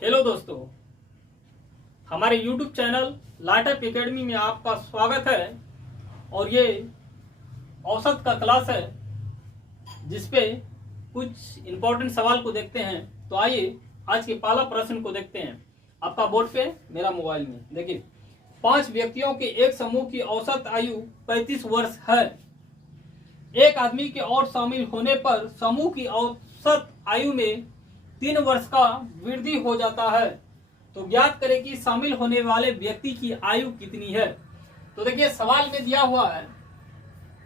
Hello दोस्तों, हमारे YouTube channel light-up academy में आपका स्वागत है। और ये औसत का क्लास है जिसपे कुछ इम्पोर्टेंट सवाल को देखते हैं। तो आइए आज के पहला प्रश्न को देखते हैं। आपका बोर्ड पे, मेरा मोबाइल में देखिए, 5 व्यक्तियों के एक समूह की औसत आयु 35 वर्ष है। एक आदमी के और शामिल होने पर समूह की औसत आयु में 3 वर्ष का वृद्धि हो जाता है। तो ज्ञात करें कि शामिल होने वाले व्यक्ति की आयु कितनी है। तो देखिए सवाल में दिया हुआ है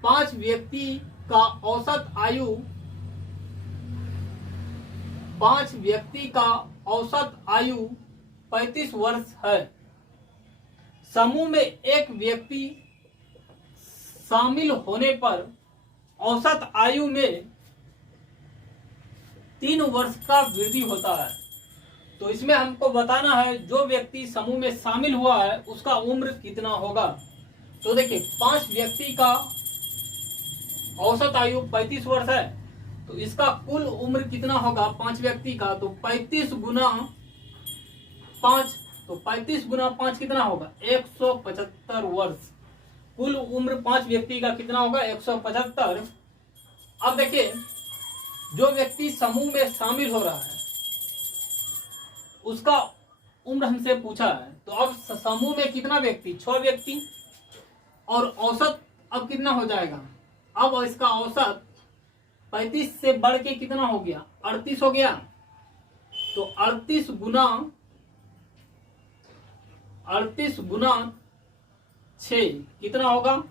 5 व्यक्ति का औसत आयु 5 व्यक्ति का औसत आयु 35 वर्ष है। समूह में एक व्यक्ति शामिल होने पर औसत आयु में 3 वर्ष का वृद्धि होता है। तो इसमें हमको बताना है जो व्यक्ति समूह में शामिल हुआ है उसका उम्र कितना होगा। तो देखिए 5 व्यक्ति का औसत आयु 35 वर्ष है, तो इसका कुल उम्र कितना होगा 5 व्यक्ति का। तो 35 गुना 5, तो 35 गुना 5 कितना होगा 175 वर्ष। कुल उम्र 5 व्यक्ति का कितना होगा 175। अब देखिए जो व्यक्ति समूह में शामिल हो रहा है उसका उम्र हमसे पूछा है। तो अब समूह में कितना व्यक्ति 6 व्यक्ति, और औसत अब कितना हो जाएगा। अब इसका औसत 35 से बढ़ के कितना हो गया 38 हो गया। तो 38 गुना 6 कितना होगा।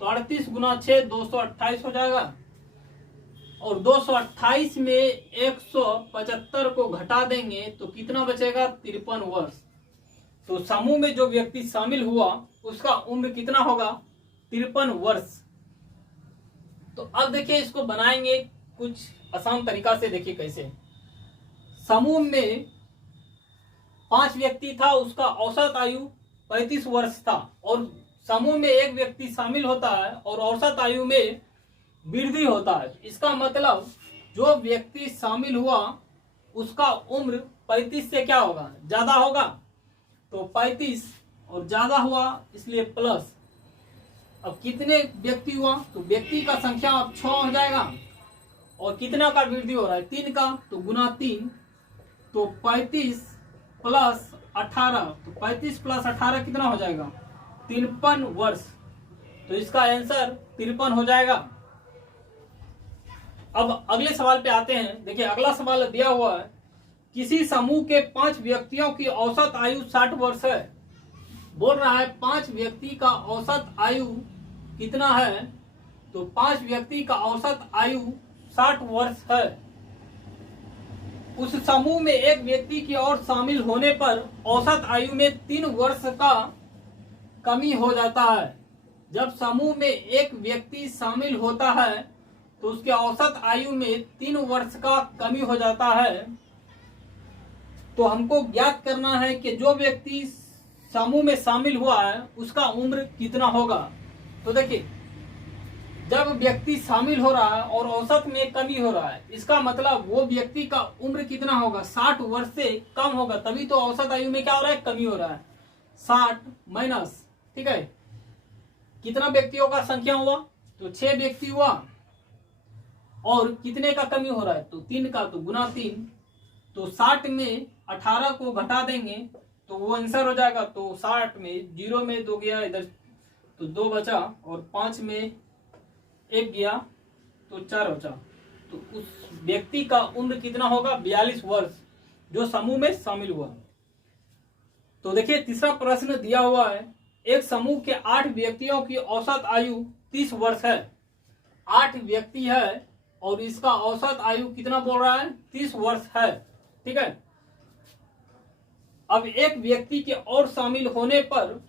तो 38 गुना 6 228 हो जाएगा। और 228 में 175 को घटा देंगे तो कितना बचेगा 53 वर्ष। तो समूह में जो व्यक्ति शामिल हुआ उसका उम्र कितना होगा 53 वर्ष। तो अब देखिए इसको बनाएंगे कुछ आसान तरीका से। देखिए कैसे। समूह में 5 व्यक्ति था, उसका औसत आयु 35 वर्ष था, और समूह में एक व्यक्ति शामिल होता है और औसत आयु में वृद्धि होता है। इसका मतलब जो व्यक्ति शामिल हुआ उसका उम्र 35 से क्या होगा ज्यादा होगा। तो 35 और ज्यादा हुआ इसलिए प्लस। अब कितने व्यक्ति हुआ, तो व्यक्ति का संख्या अब 6 हो जाएगा। और कितना का वृद्धि हो रहा है 3 का, तो गुना 3। तो 35 प्लस 18, तो 35 प्लस 18 कितना हो जाएगा 53 वर्ष। तो इसका आंसर 53 हो जाएगा। अब अगले सवाल पे आते हैं। देखिए अगला सवाल दिया हुआ है किसी समूह के 5 व्यक्तियों की औसत आयु 60 वर्ष है। बोल रहा है 5 व्यक्ति का औसत आयु कितना है। तो 5 व्यक्ति का औसत आयु 60 वर्ष है। उस समूह में एक व्यक्ति की और शामिल होने पर औसत आयु में 3 वर्ष का कमी हो जाता है। जब समूह में एक व्यक्ति शामिल होता है तो उसके औसत आयु में 3 वर्ष का कमी हो जाता है। तो हमको ज्ञात करना है कि जो व्यक्ति समूह में शामिल हुआ है उसका उम्र कितना होगा। तो देखिए जब व्यक्ति शामिल हो रहा है और औसत में कमी हो रहा है, इसका मतलब वो व्यक्ति का उम्र कितना होगा 60 वर्ष से कम होगा, तभी तो औसत आयु में क्या हो रहा है कमी हो रहा है। 60 माइनस, ठीक है, कितना व्यक्तियों का संख्या हुआ तो 6 व्यक्ति हुआ, और कितने का कमी हो रहा है तो 3 का, तो गुना 3। तो 60 में 18 को घटा देंगे तो वो आंसर हो जाएगा। तो 60 में 0 में 2 गया इधर, तो 2 बचा, और 5 में 1 गया तो 4 बचा। तो उस व्यक्ति का उम्र कितना होगा 42 वर्ष जो समूह में शामिल हुआ। तो देखिए तीसरा प्रश्न दिया हुआ है एक समूह के 8 व्यक्तियों की औसत आयु 30 वर्ष है। 8 व्यक्ति है और इसका औसत आयु कितना बोल रहा है 30 वर्ष है, ठीक है। अब एक व्यक्ति के और शामिल होने पर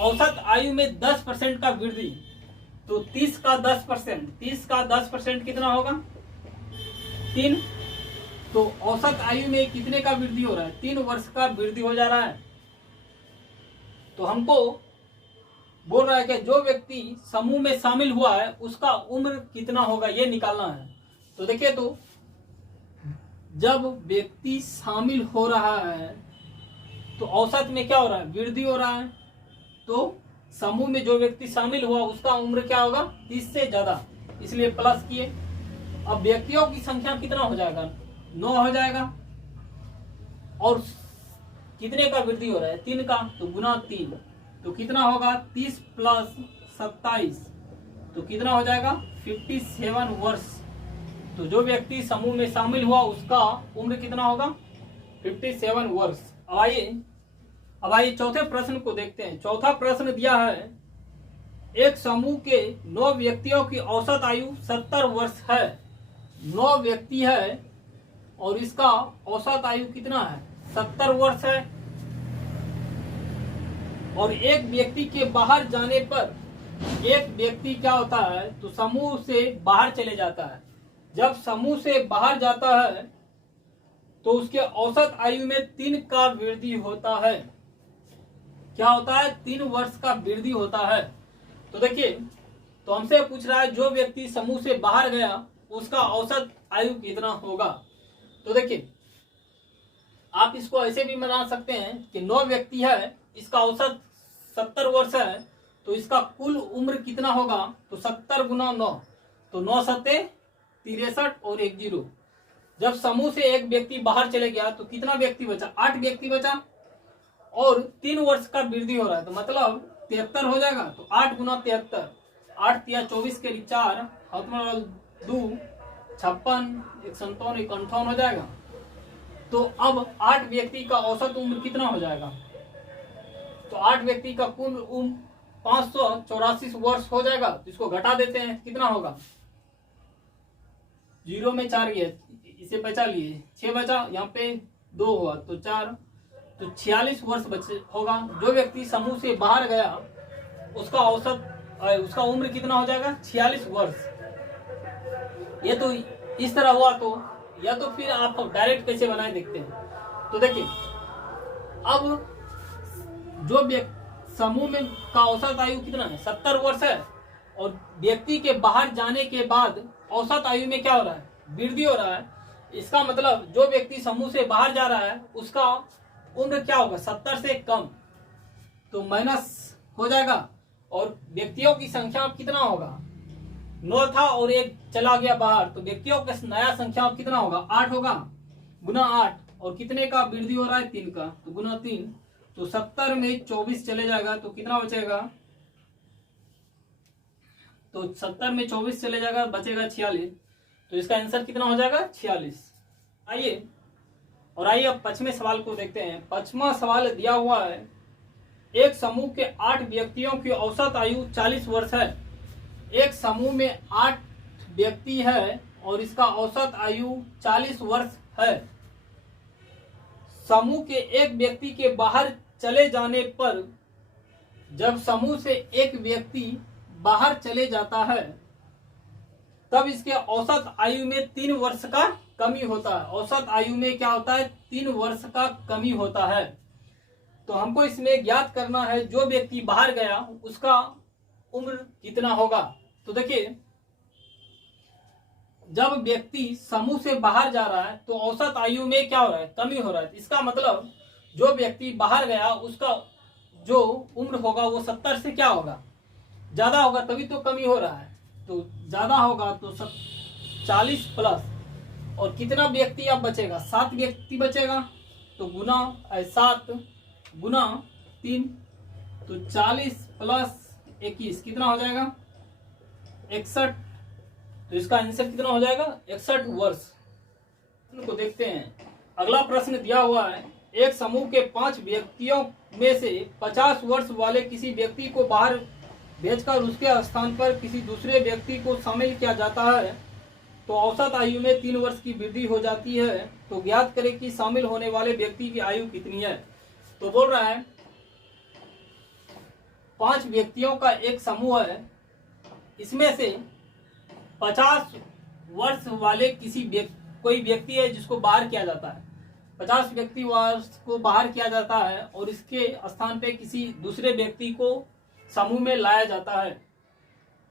औसत आयु में 10% का वृद्धि। तो 30 का 10% कितना होगा 3। तो औसत आयु में कितने का वृद्धि हो रहा है 3 वर्ष का वृद्धि हो जा रहा है। तो हमको बोल रहा है कि जो व्यक्ति समूह में शामिल हुआ है उसका उम्र कितना होगा ये निकालना है। तो देखिए, तो जब व्यक्ति शामिल हो रहा है तो औसत में क्या हो रहा है, वृद्धि हो रहा है। तो समूह में जो व्यक्ति शामिल हुआ उसका उम्र क्या होगा, 30 से ज्यादा, इसलिए प्लस किए। अब व्यक्तियों की संख्या कितना हो जाएगा, 9 हो जाएगा। और कितने का वृद्धि हो रहा है, 3 का, तो गुना 3, तो कितना होगा, 30 प्लस 27, तो कितना हो जाएगा, 57 वर्ष। तो जो व्यक्ति समूह में शामिल हुआ उसका उम्र कितना होगा, 57 वर्ष। अब आइए चौथे प्रश्न को देखते हैं। चौथा प्रश्न दिया है, एक समूह के 9 व्यक्तियों की औसत आयु 70 वर्ष है। 9 व्यक्ति है और इसका औसत आयु कितना है, 70 वर्ष है। और एक व्यक्ति के बाहर जाने पर एक व्यक्ति क्या होता है, तो समूह से बाहर चले जाता है। जब समूह से बाहर जाता है तो उसके औसत आयु में 3 का वृद्धि होता है। क्या होता है, 3 वर्ष का वृद्धि होता है। तो देखिए, तो हमसे पूछ रहा है जो व्यक्ति समूह से बाहर गया उसका औसत आयु कितना होगा। तो देखिए, आप इसको ऐसे भी बना सकते हैं कि 9 व्यक्ति है, इसका औसत 70 वर्ष है, तो इसका कुल उम्र कितना होगा, तो 70 गुना 9, तो 9 सत्ते 63 और 1 0। जब समूह से एक व्यक्ति बाहर चले गया तो कितना व्यक्ति बचा, 8 व्यक्ति बचा, और 3 वर्ष का वृद्धि हो रहा है, तो मतलब 73 हो जाएगा। तो 8 गुना 73, 8 या 24 के 4, 2 56, 1 57, 1 58 हो जाएगा। तो अब 8 व्यक्ति का औसत उम्र कितना हो जाएगा, तो 8 व्यक्ति का कुल उम्र 584 वर्ष हो जाएगा। तो इसको घटा देते हैं, कितना होगा, 0 में 4 गए, इसे बचा लिए, 6 बचा, यहाँ पे 2 हुआ तो 4, तो 46 वर्ष बचे होगा। जो व्यक्ति समूह से बाहर गया उसका उसका उम्र कितना हो जाएगा, 46 वर्ष। ये तो इस तरह हुआ, तो या तो फिर आप डायरेक्ट कैसे बनाए देखते हैं। तो देखिए, अब जो समूह में का औसत आयु कितना है, 70 वर्ष है, और व्यक्ति के बाहर जाने के बाद औसत आयु में क्या हो रहा है, वृद्धि हो रहा है। इसका मतलब जो व्यक्ति समूह से बाहर जा रहा है उसका उम्र क्या होगा, 70 से कम, तो माइनस हो जाएगा। और व्यक्तियों की संख्या कितना होगा, 9 था और 1 चला गया बाहर, तो व्यक्तियों का नया संख्या कितना होगा, 8 होगा, गुना 8, और कितने का वृद्धि हो रहा है, 3 का, तो गुना 3, तो 70 में 24 चले जाएगा, तो कितना बचेगा, तो 70 में 24 चले जाएगा, बचेगा 46, तो इसका आंसर कितना हो जाएगा, 46। आइए अब 5वें सवाल को देखते हैं। 5वां सवाल दिया हुआ है, एक समूह के 8 व्यक्तियों की औसत आयु 40 वर्ष है। एक समूह में 8 व्यक्ति है और इसका औसत आयु 40 वर्ष है। समूह के एक व्यक्ति के बाहर चले जाने पर, जब समूह से एक व्यक्ति बाहर चले जाता है तब इसके औसत आयु में 3 वर्ष का कमी होता है। औसत आयु में क्या होता है, 3 वर्ष का कमी होता है। तो हमको इसमें ज्ञात करना है जो व्यक्ति बाहर गया उसका उम्र कितना होगा। तो देखिए, जब व्यक्ति समूह से बाहर जा रहा है तो औसत आयु में क्या हो रहा है, कमी हो रहा है। इसका मतलब जो व्यक्ति बाहर गया उसका जो उम्र होगा वो 70 से क्या होगा, ज्यादा होगा, तभी तो कमी हो रहा है। तो ज्यादा होगा तो 40 प्लस, और कितना व्यक्ति अब बचेगा, 7 व्यक्ति बचेगा, तो गुना 7 गुना 3, तो 40 प्लस 21 कितना हो जाएगा, 61। तो इसका आंसर कितना हो जाएगा, 61 वर्ष। इनको देखते हैं। अगला प्रश्न दिया हुआ है, एक समूह के 5 व्यक्तियों में से 50 वर्ष वाले किसी व्यक्ति को बाहर भेजकर उसके स्थान पर किसी दूसरे व्यक्ति को शामिल किया जाता है तो औसत आयु में 3 वर्ष की वृद्धि हो जाती है। तो ज्ञात करें कि शामिल होने वाले व्यक्ति की आयु कितनी है। तो बोल रहा है 5 व्यक्तियों का एक समूह है, इसमें से 50 वर्ष वाले कोई व्यक्ति है जिसको बाहर किया जाता है। 50 व्यक्ति वर्ष को बाहर किया जाता है और इसके स्थान पे किसी दूसरे व्यक्ति को समूह में लाया जाता है।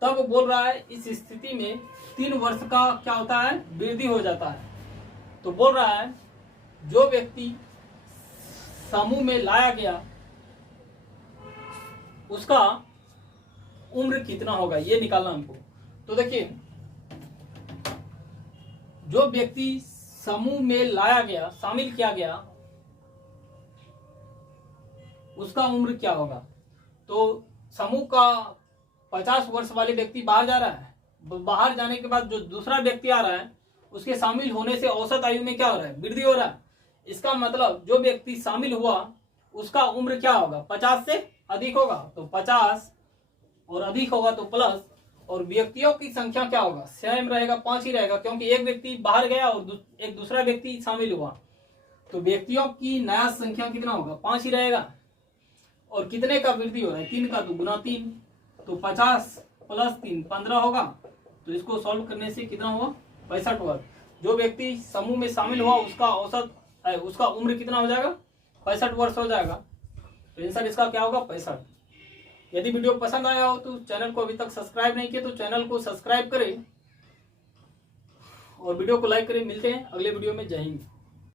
तब बोल रहा है इस स्थिति में 3 वर्ष का क्या होता है, वृद्धि हो जाता है। तो बोल रहा है जो व्यक्ति समूह में लाया गया उसका उम्र कितना होगा, ये निकालना हमको। तो देखिए जो व्यक्ति समूह में लाया गया, शामिल किया गया, उसका उम्र क्या होगा। तो समूह का 50 वर्ष वाले व्यक्ति बाहर जा रहा है, बाहर जाने के बाद जो दूसरा व्यक्ति आ रहा है उसके शामिल होने से औसत आयु में क्या हो रहा है, वृद्धि हो रहा है। इसका मतलब जो व्यक्ति शामिल हुआ उसका उम्र क्या होगा, 50 से अधिक होगा। तो 50 और अधिक होगा तो प्लस, और व्यक्तियों की संख्या क्या होगा, सेम रहेगा, 5 ही रहेगा, क्योंकि एक व्यक्ति बाहर गया और एक दूसरा व्यक्ति शामिल हुआ। तो व्यक्तियों की नया संख्या कितना होगा, 5 ही रहेगा। और कितने का वृद्धि हो रहा है, 3 का, तो गुना 3, तो 50 प्लस 3 15 होगा। तो इसको सॉल्व करने से कितना हुआ, 65 वर्ष। जो व्यक्ति समूह में शामिल हुआ उसका औसत उसका उम्र कितना हो जाएगा, 65 वर्ष हो जाएगा। तो आंसर इसका क्या होगा, 65। यदि वीडियो पसंद आया हो तो चैनल को अभी तक सब्सक्राइब नहीं किया तो चैनल को सब्सक्राइब करें और वीडियो को लाइक करें। मिलते हैं अगले वीडियो में। जय हिंद।